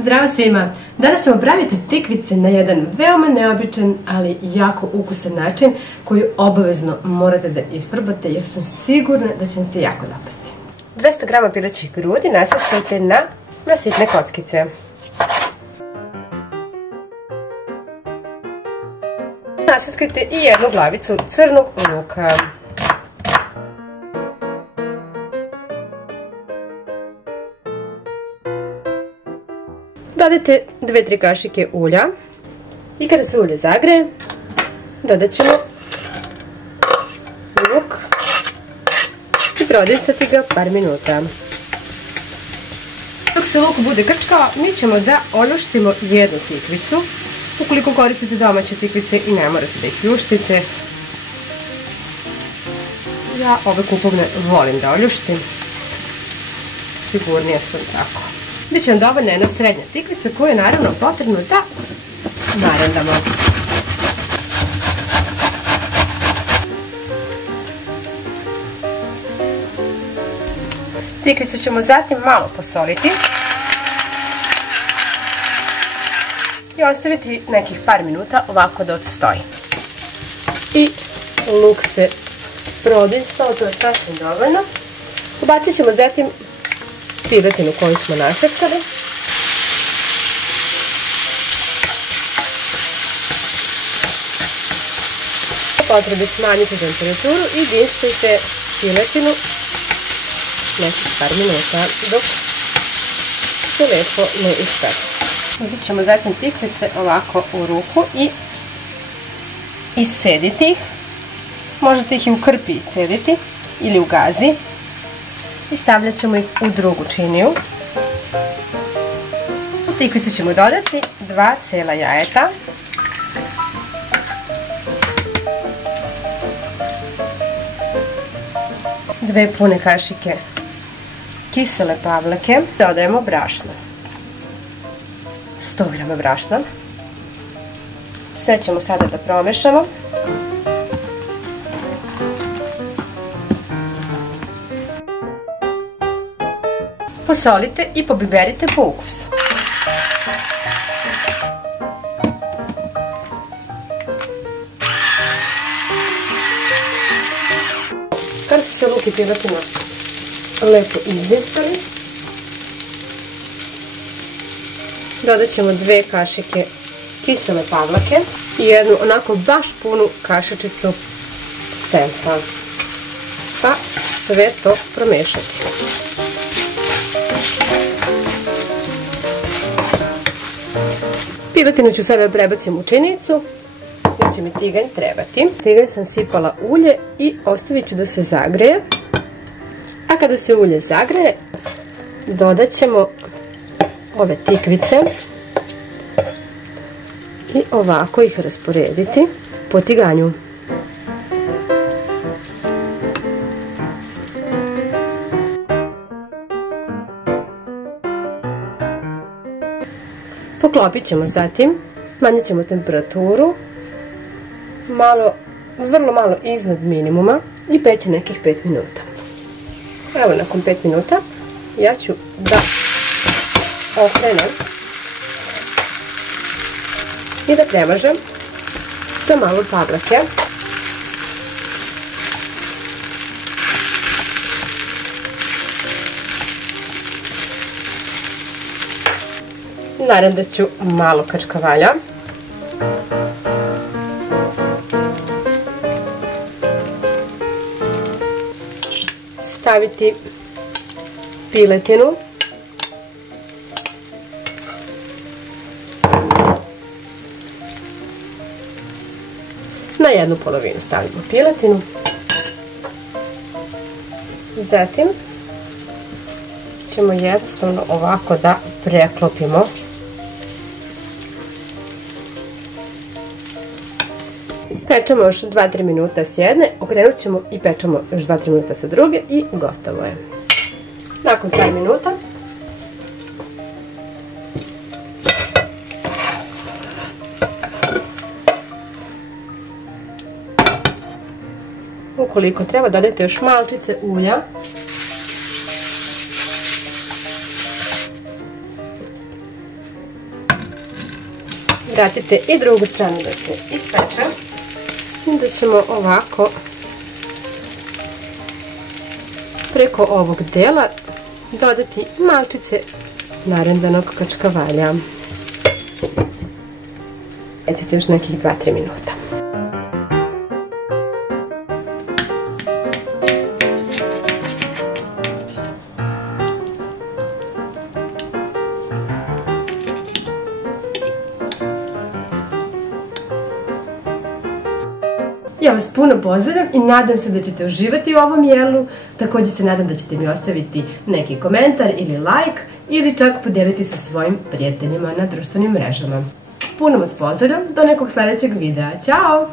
Zdravo svima! Danas ćemo praviti tikvice na jedan veoma neobičan, ali jako ukusan način koji obavezno morate da isprobate jer sam sigurna da će vam se jako dopasti. 200 g pilećih grudi naseckajte na sitne kockice. Naseckajte i jednu glavicu crnog luka. Dodajte 2-3 kašike ulja i kada se ulje zagreje, dodat ćemo luk i prodisati ga par minuta. Dok se luk bude krčkao, mi ćemo da oljuštimo jednu tikvicu. Ukoliko koristite domaće tikvice i ne morate da ih ljuštite, ja ove kupovne volim da oljuštim. Sigurnija sam tako. Biće nam dovoljna jedna srednja tikvica koju je naravno potrebno da narandamo. Tikvicu ćemo zatim malo posoliti i ostaviti nekih par minuta ovako da odstoji. I luk se prodistao, to je sasvim dovoljno. Ubacit ćemo zatim piletinu koju smo naseckali. Po potrebi smanjite temperaturu i diskajte piletinu nekih par minuta dok se lepo ne ispeče. Uzet ćemo zatim tikvice ovako u ruku i iscediti ih. Možete ih i u krpi iscediti ili u gazi. I stavljat ćemo ih u drugu činiju. U tikvice ćemo dodati 2 cela jajeta, dve pune kašike kisele pavlake, dodajemo brašno, 100 g brašna. Sve ćemo sada da promešamo. Posolite i pobiberite po ukusu. Kada su se luk i piletina lepo izdiskali, dodat ćemo 2 kašike kisele pavlake i jednu onako baš punu kašičicu senfa. Pa sve to promešati. Piletinu ću sada prebacim u činicu jer će mi tiganj trebati. Tiganj sam sipala ulje i ostavit ću da se zagreje. A kada se ulje zagreje, dodat ćemo ove tikvice i ovako ih rasporediti po tiganju. Poklopit ćemo zatim, smanjit ćemo temperaturu, vrlo malo iznad minimuma i peći nekih 5 minuta. Evo nakon 5 minuta ja ću da okrenem i da premažem sa malo pavlake. Narandat ću malo kačkavalja. Staviti piletinu. Na jednu polovinu stavimo piletinu. Zatim ćemo jednostavno ovako da preklopimo. Pečemo još 2-3 minuta s jedne, okrenut ćemo i pečemo još 2-3 minuta sa druge i gotovo je. Nakon 5 minuta ukoliko treba dodajte još malčice ulja. vratite i drugu stranu da se ispeče. S tim da ćemo ovako preko ovog dela dodati malčice narendanog kačkavalja. Recite još nekih 2-3 minuta. Ja vas puno pozdravljam i nadam se da ćete uživati u ovom jelu. Također se nadam da ćete mi ostaviti neki komentar ili like ili čak podijeliti sa svojim prijateljima na društvenim mrežama. Puno vas pozdravljam, do nekog sljedećeg videa. Ćao!